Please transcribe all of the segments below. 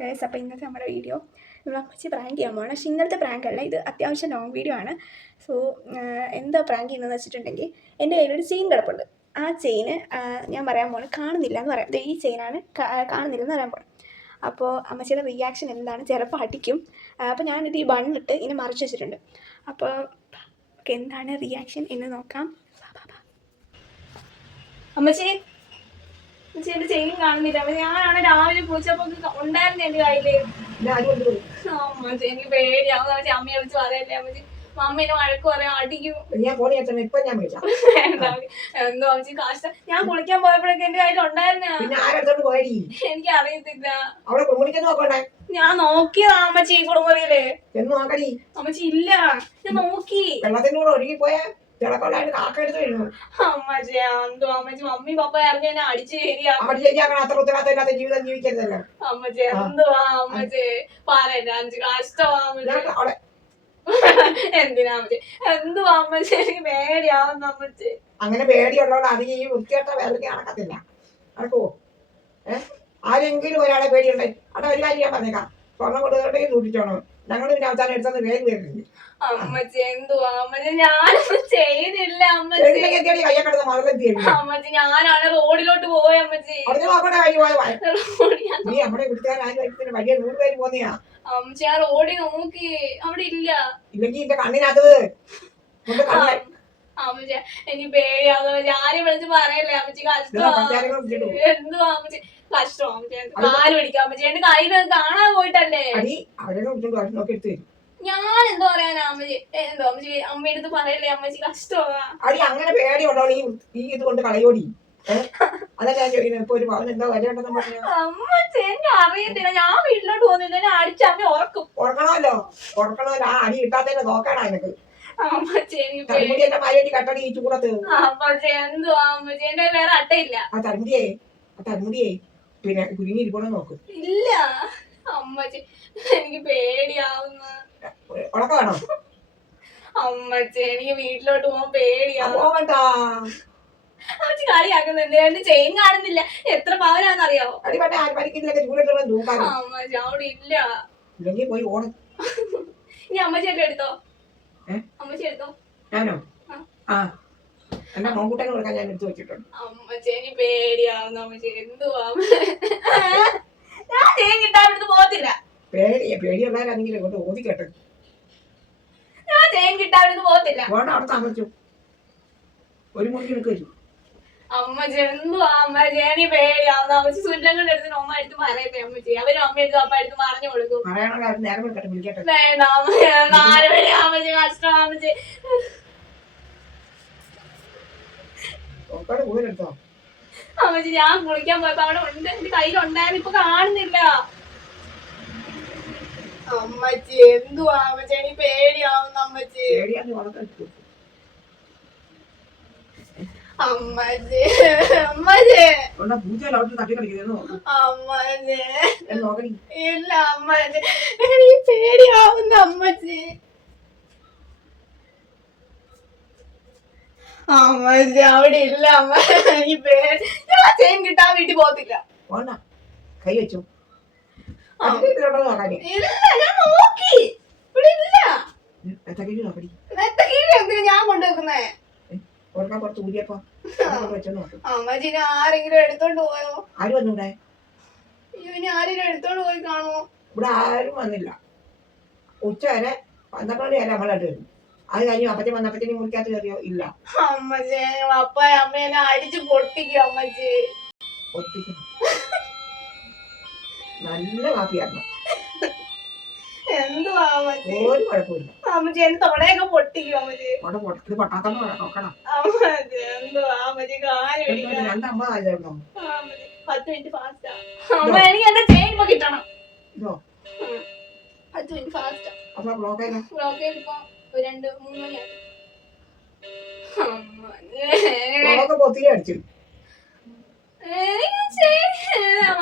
Guys, അപ്പോൾ ഇന്നത്തെ നമ്മുടെ വീഡിയോ നമ്മൾ അമ്മച്ചി പ്രാങ്ക് ചെയ്യാൻ പോകണം. പക്ഷേ ഇന്നത്തെ പ്രാങ്ക് അല്ല, ഇത് അത്യാവശ്യം ലോങ് വീഡിയോ ആണ്. സോ എന്താ പ്രാങ്ക് ചെയ്യുന്നതെന്ന് വെച്ചിട്ടുണ്ടെങ്കിൽ, എൻ്റെ കയ്യിലൊരു ചെയിൻ കിടപ്പുണ്ട്. ആ ചെയിന് ഞാൻ പറയാൻ പോകണം, കാണുന്നില്ല എന്ന് പറയാം. ഈ ചെയിനാണ് കാണുന്നില്ലെന്ന് പറയാൻ പോകണം. അപ്പോൾ അമ്മച്ചിയുടെ റിയാക്ഷൻ എന്താണ്, ചിലപ്പോൾ അടിക്കും. അപ്പോൾ ഞാനിത് ഈ ബണ്ണിട്ട് ഇങ്ങനെ മറിച്ച് വെച്ചിട്ടുണ്ട്. അപ്പോൾ എന്താണ് റിയാക്ഷൻ എന്ന് നോക്കാം. അമ്മച്ചി എന്റെ ചെയിൻ കാണുന്നില്ല. അപ്പൊ ഞാനാണ് രാവിലെ കുളിച്ചപ്പോ ഉണ്ടായിരുന്നു എന്റെ കയ്യില്. അമ്മച്ചി എനിക്ക് പേടിയാവുന്ന അമ്മയെ വിളിച്ച് പറയല്ലേ അമ്മച്ചി. മമ്മീനെ വഴക്ക് പറയാം, അടിക്കും. എന്തോ അമ്മച്ചി കാശ് ഞാൻ കുളിക്കാൻ പോയപ്പോഴൊക്കെ എന്റെ കയ്യിൽ ഉണ്ടായിരുന്ന എനിക്ക് അറിയത്തില്ല. ഞാൻ നോക്കിയതാ അമ്മച്ചി കുളിമുറിയില്. അമ്മച്ചി ഇല്ല, ഞാൻ നോക്കി. മമ്മി പപ്പ ഇറങ്ങി എന്നെ അടിച്ചു ശരിയാ. അമ്മച്ചി എന്തുവാ അമ്മച്ചി പറയണ്ട, കഷ്ടമാ. എന്തിനാ അമ്മച്ചി, എന്തുവാ അമ്മച്ചി, എനിക്ക് പേടിയാവുന്ന അമ്മച്ചി. അങ്ങനെ പേടിയുള്ളവളാണ് ഈ വൃത്തികെട്ട വേദന നടക്കത്തില്ല. നടക്കുവോ? ആരെങ്കിലും ഒരാളെ പേടിയുണ്ടായി അവിടെ ഒരു കാര്യം ഞാൻ പറഞ്ഞേക്കാം. സ്വർണ്ണം കൊടുത്തിട്ടുണ്ടെങ്കിൽ സൂക്ഷിച്ചോണം. ഞങ്ങൾ പിന്നെ അവസാനം എടുത്തത് വേഗം വരുന്നുണ്ട്. അമ്മച്ചി എന്തുവാ അമ്മച്ചി, ഞാനൊന്നും ചെയ്തില്ല അമ്മച്ചി. അമ്മച്ചി ഞാനാണ് റോഡിലോട്ട് പോയ അമ്മച്ചി. നീ നമ്മുടെ ഇവിടുത്തെ വലിയ 100 പേര് പോന്നെയാ. അമ്മച്ചി ആ റോഡിൽ നോക്കി, അവിടെ ഇല്ല. ഇല്ലെങ്കിൽ എന്റെ കണ്ണിനകത്ത് അമ്മച്ചി എനിക്ക് പേടിയാവുന്ന ആരെയും വിളിച്ച് പറയല്ലേ അമ്മച്ചി. കഷ്ടമാ. എന്തുവാ അമ്മച്ചി കഷ്ടമാ അമ്മച്ചി. കാല് പിടിക്കാം അമ്മച്ചി, എന്റെ കയ്യിൽ കാണാൻ പോയിട്ടല്ലേ. ഞാൻ എന്തോ പറയാനാ അമ്മച്ചി. എന്തോ അമ്മച്ചി അമ്മയുടെ അടുത്ത് പറയല്ലേ അമ്മച്ചി, കഷ്ടമാ. അടി അങ്ങനെ പേടിയുണ്ടോ ഈ ഇത് കൊണ്ട് കളയോടി. അമ്മച്ചി എന്നെ അറിയത്തില്ല, ഞാൻ വീട്ടിലോട്ട് പോകുന്നില്ല. അടിച്ച അമ്മ ഉറക്കണമല്ലോ. ആ അടി കിട്ടാത്തന്നെ നോക്കാനാ എനിക്ക്. അമ്മച്ചി കട്ടടി ഈ ചൂടത്ത്. അമ്മച്ചി എന്തുവാ അമ്മച്ചി, എന്റെ വേറെ അട്ടയില്ല. ആ തന്മുടിയേ പിന്നെ കുരുങ്ങിയിരിക്കണോ നോക്ക്. ഇല്ല അമ്മച്ചി, എനിക്ക് പേടിയാവുന്ന. ഉറക്കമാണോ അമ്മച്ചി? എനിക്ക് വീട്ടിലോട്ട് പോകാൻ പേടിയാവും. അമ്മച്ചി കളിയാക്കുന്നുണ്ട്. എന്റെ ചെയിൻ കാണുന്നില്ല. എത്ര പവനാന്നറിയാവോ? അമ്മച്ചി അവിടെ ഇല്ല. പോയി ഓണം. ഇനി അമ്മച്ചിയുടെ എടുത്തോ. അമ്മച്ചി എടുത്തോ. ഞാനോ? ആ എന്റെ നോക്കൂട്ടാൻ കൊടുക്കാൻ ഞാൻ എടുത്തു വെച്ചിട്ടുണ്ട്. അമ്മച്ചി എനിക്ക് പേടിയാവുന്ന അമ്മച്ചി. എന്തുവാ ഞാൻ ചെയിൻ കിട്ടാൻ എടുത്ത് പോകത്തില്ല. പേടിയുള്ളവരാണെങ്കിൽ ഇങ്ങോട്ട് ഓതിക്കട്ടെ. ഞാൻ ചെയിൻ കിട്ടാൻ എടുത്ത് പോകത്തില്ല. വേണ്ട, അവിടെ താമസിച്ചു ഒരു മുറി എടുക്കു. അമ്മച്ചി എന്തുവാ അമ്മച്ചി, എനിക്ക് പേടിയാവുന്ന അമ്മച്ചി. സുല്ലങ്ങളുടെ അടുത്ത് അമ്മ എടുത്ത് പറയട്ടെ അമ്മച്ചി. അവരും അമ്മ എടുത്ത് അപ്പ എടുത്ത് പറഞ്ഞു കൊടുക്കും. വേണ്ട അമ്മച്ചി, 4 മണി അമ്മച്ചി. കഷ്ടം അമ്മച്ചി. അമ്മച്ചി ഞാൻ കുളിക്കാൻ പോയപ്പോ അവിടെ ഉണ്ട്, എന്റെ കയ്യിലുണ്ടായിരുന്നു. ഇപ്പൊ കാണുന്നില്ല. അമ്മച്ചി എന്തുവാ അമ്മച്ചി, എനിക്ക് പേടിയാവുന്ന അമ്മച്ചി. അമ്മച്ചി അമ്മച്ചി അമ്മച്ചി ഇല്ല അമ്മച്ചി, എനിക്ക് പേടിയാവുന്ന അമ്മച്ചി. അമ്മച്ചി അവിടെ ഇല്ല അമ്മ, എനിക്ക് പേടി. ഞാൻ ചെയിൻ കിട്ടാൻ വീട്ടിൽ പോകത്തില്ല. കൈ വെച്ചു. ഇല്ല ഞാൻ നോക്കി, ഇവിടെ ഇല്ല. എന്തിനാ ഞാൻ കൊണ്ടുവെക്കുന്നേ? അമ്മച്ചിനെ ആരെങ്കിലും എടുത്തോണ്ട് പോയോ? ആര് വന്നൂടെ? ഇനി ആരെങ്കിലും എടുത്തോണ്ട് പോയി കാണുമോ? ഇവിടെ ആരും വന്നില്ല. ഉച്ച വരെ 12 മണി വരെ നമ്മളായിട്ട് വരും. അത് കഴിഞ്ഞു അപ്പച്ചൻ വന്നപ്പച്ചനും മുറിക്കകത്ത് കയറിയോ? ഇല്ല. അമ്മച്ചി അപ്പ അമ്മേനെ അടിച്ചു പൊട്ടിക്കും അമ്മച്ചി. പൊട്ടിക്കും. നല്ല കാപ്പിയായിരുന്നു. എന്തുവാ അമ്മച്ചി? ഒരു കുഴപ്പമില്ല അമ്മച്ചി. എന്റെ തൊടയൊക്കെ പൊട്ടിക്കും അമ്മച്ചി. പൊട്ടാത്തന്ന് നോക്കണം. അമ്മച്ചി എന്തുവാ അമ്മച്ചി, കാല് പിടിക്കണം. 10 മിനിറ്റ് ഫാസ്റ്റാ അമ്മ. എനിക്ക് എന്റെ ചെയിൻ ഇപ്പൊ കിട്ടണം. 10 മിനിറ്റ് ഫാസ്റ്റാ. ബ്ലോക്ക് ചെയ്തിപ്പോ 2-3 മണിയാണ്.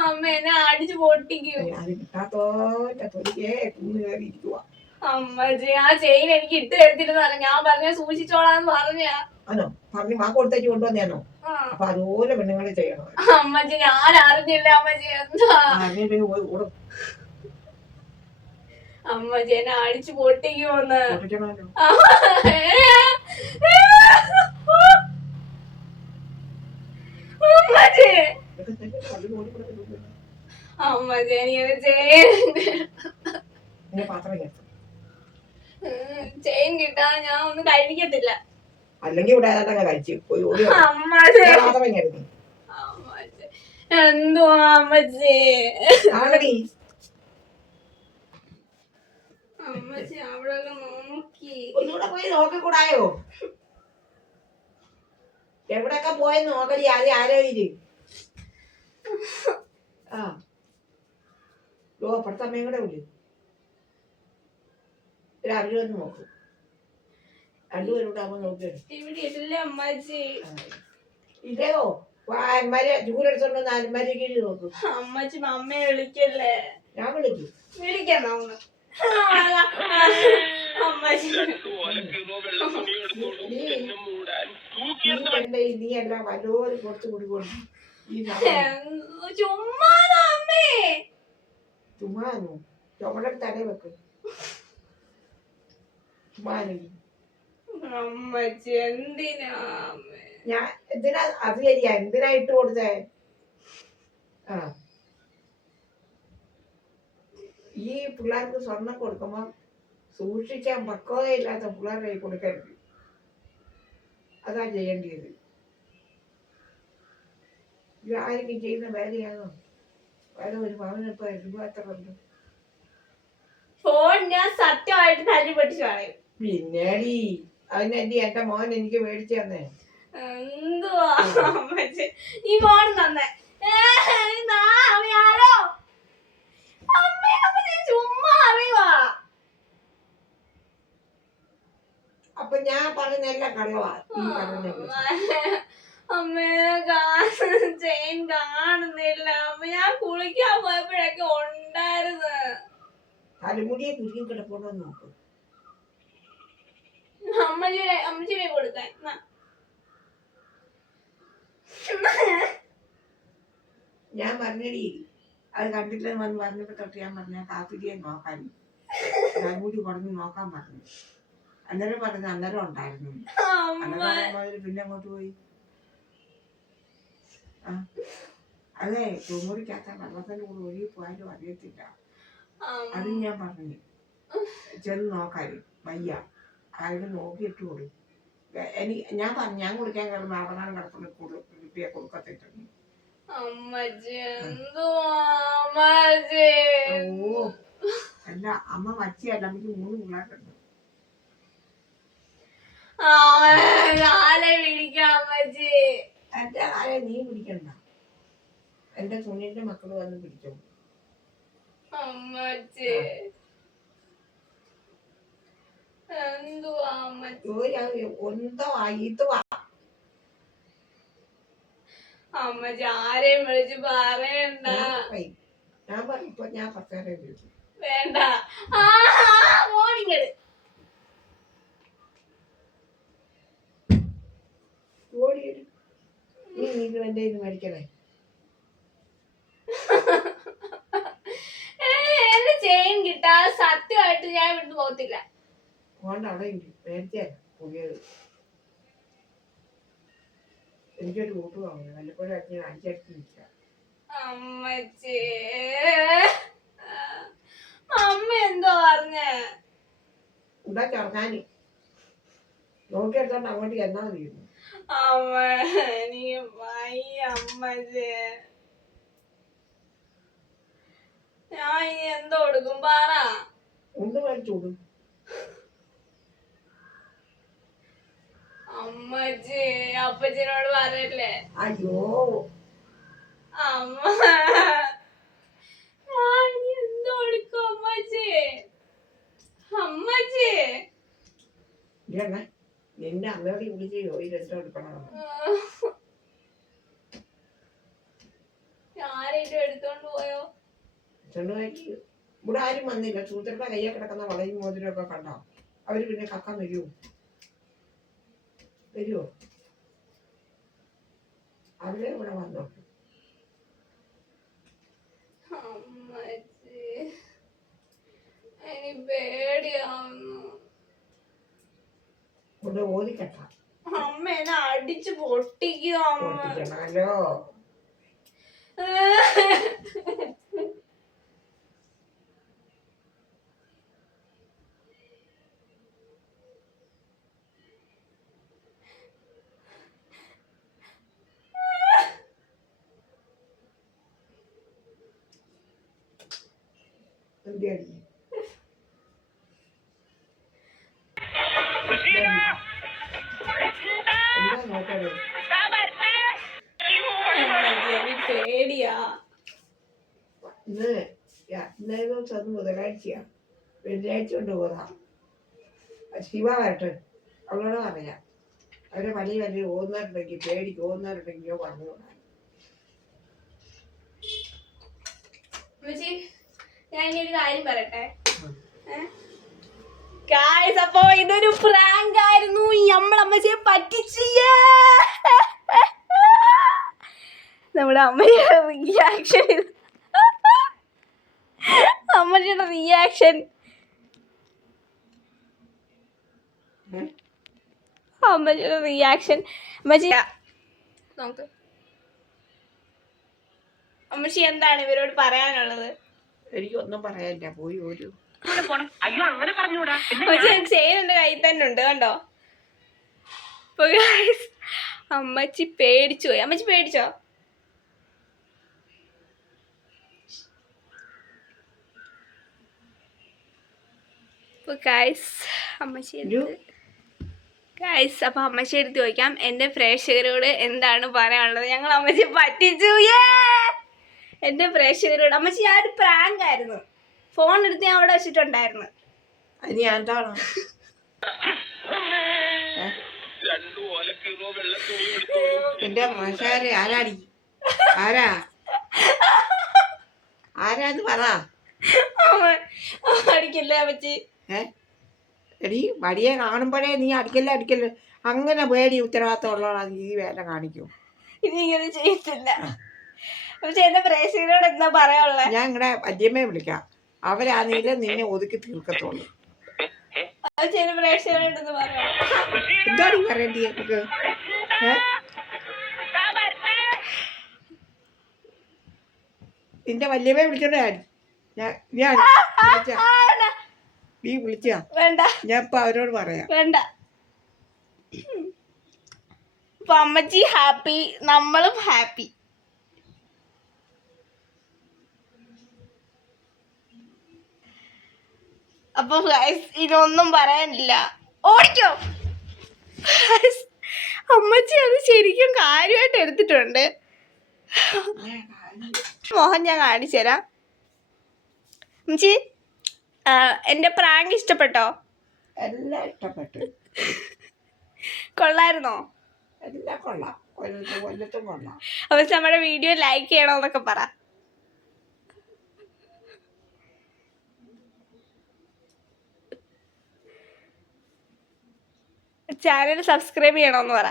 അമ്മ എന്നെ അടിച്ചു പൊട്ടിക്കും. അമ്മച്ചി ആ ചെയിൻ എനിക്ക് ഇട്ട് എടുത്തിരുന്ന ഞാൻ പറഞ്ഞ സൂക്ഷിച്ചോളാന്ന് പറഞ്ഞാ. അപ്പൊ അതുപോലെ പെണ്ണുങ്ങളെ ചെയ്യണം. അമ്മച്ചി ഞാൻ അറിഞ്ഞില്ല അമ്മച്ചി. എന്താ അമ്മച്ചി എന്നെ അടിച്ചു പൊട്ടിക്കുമോന്ന്. പൊട്ടിക്കണമല്ലോ. അമ്മച്ചി പള്ളി മോടി കൂടെ കൊണ്ടുപോയി. അമ്മച്ചി എനിക്കത് ചെയ്യണ്ട. ഇങ്ങനെ പാത്രം കേട്ടു. ചെയിൻ കിട്ടാ ഞാൻ ഒന്നും കഴിക്കത്തില്ല. അല്ലെങ്കിൽ ഇവിടെ ഏതാണ്ടൊക്കെ കഴിച്ചു പോയി ഓടി അമ്മച്ചി പാത്രം ഇങ്ങെടുത്തു. അമ്മച്ചി എന്തുവാ അമ്മച്ചി? ആണടി അമ്മച്ചി അവിടെ നോക്കി. ഒന്നുകൂടെ പോയി നോക്കിക്കൂടായോ? എവിടെയൊക്കെ പോയി നോക്കടി ആദ്യം ആലോചിച്ച്. ആ അപ്പുറത്തെ അമ്മയും കൂടെ വിളി. രാവിലെ വന്ന് നോക്കും. രണ്ടുപേരും കൂടെ ആവുമ്പോൾ നോക്കിയത് ഇവിടെ ഇട്ടില്ല അമ്മച്ചി. ഇതോ അന്മാര് ചൂടെടുത്തോണ്ട് അന്മാരെ കീഴിൽ നോക്കും. അമ്മച്ചി അമ്മയെ വിളിക്കല്ലേ. ഞാൻ വിളിക്കും. വിളിക്കാം ഒന്ന്. അമ്മച്ചി നീ എല്ലാം വല്ലോരും കൊടുത്തു കൊടുക്കണം. ഈ ചുമ്മാതാ അമ്മേ. ചുമ്മാ ചുമടെ തല വെക്കും. ചുമ്മാ അമ്മച്ചി എന്തിനാ ഞാൻ എന്തിനാ അത് ശരിയാ എന്തിനാ ഇട്ട് കൊടുത്തേ? ആ ഈ പിള്ളേർക്ക് സ്വർണം കൊടുക്കുമ്പോ സൂക്ഷിക്കാൻ പക്വതയില്ലാത്ത പിള്ളേരുടെ കൈ കൊടുക്കരുത്. അതാ ചെയ്യേണ്ടത്. ഇത് ആരെങ്കിലും ചെയ്യുന്ന വേലയാണോ? വേറെ ഒരു പവനിപ്പോ രൂപ എത്ര ഉണ്ട്? ഫോൺ ഞാൻ സത്യമായിട്ട് തല്ലി പൊട്ടിച്ചു കളയും. പിന്നേടി അതിനെന്തി എന്റെ മോൻ എനിക്ക് മേടിച്ചു തന്നെ. എന്തുവാ അമ്മച്ചി ഈ ഫോൺ തന്നെ അറിയാലോ. ചുമ്മാ അറിയുവാ. അപ്പൊ ഞാൻ പറഞ്ഞെല്ലാം കള്ളവാ. അമ്മേ ചെയിൻ കാണുന്നില്ല. അമ്മ ഞാൻ കുളിക്കാൻ പോയപ്പോഴൊക്കെ ഉണ്ടായിരുന്നു. തലമുടിയെ കുരുങ്ങി കിടപ്പുണ്ടോ നോക്കും. അമ്മച്ചിയുടെ കൊടുക്കാൻ ഞാൻ പറഞ്ഞടി അത് കണ്ടില്ലെന്ന് വന്ന് പറഞ്ഞപ്പോ തൊട്ട് ഞാൻ പറഞ്ഞ കാപ്പിരിയെ നോക്കാൻ തലമുടി കുറഞ്ഞ് നോക്കാൻ പറഞ്ഞു. അന്നേരം പറഞ്ഞു അന്നേരം ഉണ്ടായിരുന്നു. അന്നേരം പിന്നെ അങ്ങോട്ട് പോയി. ആ അതെ ചുമരിക്കകത്ത വെള്ളത്തിന്റെ കൂടെ ഒഴുകി പോയാലും അറിയത്തില്ല. അതും ഞാൻ പറഞ്ഞു ചെന്ന് നോക്കാനും വയ്യ. ആരും നോക്കിയിട്ട് കൊടുക്കും. ഞാൻ പറഞ്ഞു ഞാൻ കുടിക്കാൻ കിടന്ന് അവനാണ് കിടക്കുന്ന കുട്ടിയെ കൊടുക്കത്തിട്ടുണ്ട്. ഓ അല്ല അമ്മ വച്ചിയല്ല. നമുക്ക് 3 പിള്ളേരുണ്ട്. എന്റെ കാലം നീ പിടിക്കണ്ട. എന്റെ സുനിന്റെ മക്കള് വന്ന് പിടിച്ചോ. അമ്മച്ചി ആരെയും വിളിച്ച് പറയണ്ട. ഞാൻ പറഞ്ഞു ഇപ്പൊ ഞാൻ 10 പേരെ വിളിച്ചു. വേണ്ട മോർണിംഗ് ഓടിയൊരു നീ എന്റെ ഇത് മേടിക്കണേ. എന്റെ ചെയിൻ കിട്ടാതെ സത്യമായിട്ട് ഞാൻ ഇവിടുന്ന് പോകത്തില്ല. പോണ്ട അവിടെ മേടിച്ചേ പുതിയത്. എനിക്കൊരു കൂട്ട് വാങ്ങുന്നു. വല്ലപ്പോഴും അടിച്ചടിച്ച് നിൽക്കാം. അമ്മച്ചി അമ്മ എന്തോ പറഞ്ഞേ? എന്താ ചെറുക്കാന് നോക്കിയെടുത്തോണ്ട് അങ്ങോട്ട് എന്നാ മതിയിരുന്നു. അമ്മ എനിക്ക് വയ്യ അമ്മച്ചി. ഞാൻ ഇനി എന്തോ കൊടുക്കും പറ. ഉണ്ട് മേടിച്ചോടും. അമ്മച്ചി അപ്പച്ചനോട് പറയല്ലേ. അയ്യോ അമ്മ ഞാൻ ഇനി എന്തോ കൊടുക്കും അമ്മച്ചി. അമ്മച്ചി നിന്റെ അമ്മയോട് വിളിച്ച് എന്തോ എടുക്കണം. ആരെയും എടുത്തോണ്ട് പോയോ? ഇവിടെ ആരും വന്നില്ല. സൂത്രയുടെ കയ്യെ കിടക്കുന്ന വളയും മോതിരം ഒക്കെ കണ്ടോ? അവര് പിന്നെ കക്കാൻ വരുമോ? അവരെ ഇവിടെ വന്നോ? അമ്മച്ചി എനിക്ക് ഓതിക്കെട്ടാം. അമ്മ എന്നെ അടിച്ചു പൊട്ടിക്കോ അമ്മ. പൊട്ടിക്കണല്ലോ. എന്തിയടി? എന്താ നോക്കണേ? എനിക്ക് പേടിയാ. ഇന്നേ ദിവസം ബുധനാഴ്ചയാ. വെള്ളിയാഴ്ച കൊണ്ട് പോകാം. ശിവ വരട്ടെ, അവളോട് പറയാം. അവരെ വലിയ വലിയ ഓന്നറുണ്ടെങ്കിൽ പേടിക്ക് ഓന്നറുണ്ടെങ്കിലോ പറഞ്ഞു വിടാൻ. ഞാൻ ഇനി ഒരു കാര്യം പറയട്ടെ. ഗായ്സ്, അപ്പൊ ഇതൊരു പ്രാങ്ക് ആയിരുന്നു. നമ്മൾ അമ്മച്ചിയെ പറ്റിച്ച്. നമ്മുടെ അമ്മയുടെ റിയാക്ഷൻ, അമ്മച്ചിയുടെ റിയാക്ഷൻ, അമ്മച്ചിയുടെ റിയാക്ഷൻ. അമ്മച്ചി നോക്ക്, അമ്മച്ചി എന്താണ് ഇവരോട് പറയാനുള്ളത്? എനിക്കൊന്നും പറയാനില്ല. പോയി ഒരു ചെയിൻ എന്റെ കയ്യിൽ തന്നെ ഉണ്ട്, കണ്ടോ? അമ്മച്ചി പേടിച്ചു പോയി. അമ്മച്ചി പേടിച്ചോ? അമ്മച്ചി അപ്പൊ അമ്മച്ചി എടുത്ത് ചോദിക്കാം, എന്റെ പ്രേക്ഷകരോട് എന്താണ് പറയാനുള്ളത്? ഞങ്ങൾ അമ്മച്ചി പറ്റിച്ചു. എന്റെ പ്രേക്ഷകരോട് അമ്മച്ചി, ആ ഒരു പ്രാങ്ക് ആയിരുന്നു. ഫോൺ എടുത്ത് ഞാൻ അവിടെ വെച്ചിട്ടുണ്ടായിരുന്നു. എന്താണ് എന്റെ പ്രേക്ഷകരെ ആരാടി? ആരാന്ന് പറ. അടിക്കല്ലേ അമ്മച്ചി? എടി, മടിയെ കാണുമ്പോഴേ നീ അടിക്കല്ലേ. അങ്ങനെ പേടി ഉത്തരവാദിത്തം ഉള്ളതാണ് നീ വേല കാണിക്കും. ഇനി ഇങ്ങനെ ചെയ്യത്തില്ല. പക്ഷെ എന്റെ പ്രേക്ഷകരോട് എന്താ പറയാനുള്ളത്? ഞാൻ ഇങ്ങനെ വല്യമ്മയെ വിളിക്കാം. അവരാണെങ്കിലും നിന്നെ ഒതുക്കി തീർക്കത്തുള്ളൂ. പ്രേക്ഷകരോട് എന്താണ് പറയണ്ടി? നമുക്ക് നിന്റെ വല്യമ്മയെ വിളിച്ചോണ്ടേ നീ വിളിച്ചാ? വേണ്ട, ഞാൻ ഇപ്പൊ അവരോട് പറയാം. വേണ്ട. ഇപ്പൊ അമ്മച്ചി ഹാപ്പി, നമ്മളും ഹാപ്പി. അപ്പൊ ഇതൊന്നും പറയാനില്ല. ഓടിക്കോ. അമ്മച്ചി അത് ശരിക്കും കാര്യമായിട്ട് എടുത്തിട്ടുണ്ട്. മോഹൻ ഞാൻ കാണിച്ചു തരാം. അമ്മച്ചി, എന്റെ പ്രാങ്ക് ഇഷ്ടപ്പെട്ടോ? എല്ലാം ഇഷ്ടപ്പെട്ടു. കൊള്ളായിരുന്നോ? എല്ലാം കൊള്ളാം. കൊല്ലത്തും കൊള്ളാം. അപ്പൊ നമ്മുടെ വീഡിയോ ലൈക്ക് ചെയ്യണമെന്നൊക്കെ പറ. ചാനൽ സബ്സ്ക്രൈബ് ചെയ്യണമെന്ന് പറ.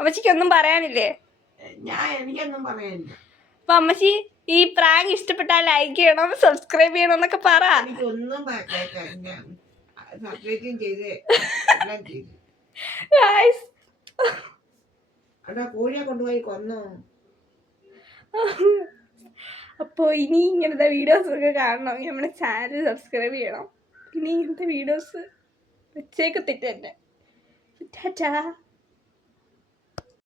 അമ്മച്ചിക്കൊന്നും പറയാനില്ലേ? എനിക്കൊന്നും പറയാനില്ല. അപ്പൊ അമ്മച്ചി, ഈ പ്രാങ്ക് ഇഷ്ടപ്പെട്ടാൽ ലൈക്ക് ചെയ്യണം, സബ്സ്ക്രൈബ് ചെയ്യണം എന്നൊക്കെ പറ. എനിക്കൊന്നും കോഴിയെ കൊണ്ടുപോയി കൊന്നു. അപ്പോൾ ഇനി ഇങ്ങനത്തെ വീഡിയോസ് ഒക്കെ കാണണമെങ്കിൽ നമ്മുടെ ചാനൽ സബ്സ്ക്രൈബ് ചെയ്യണം. ഇനി ഇങ്ങനത്തെ വീഡിയോസ് വെച്ചേക്കത്തിട്ട് തന്നെ. ടാറ്റാ.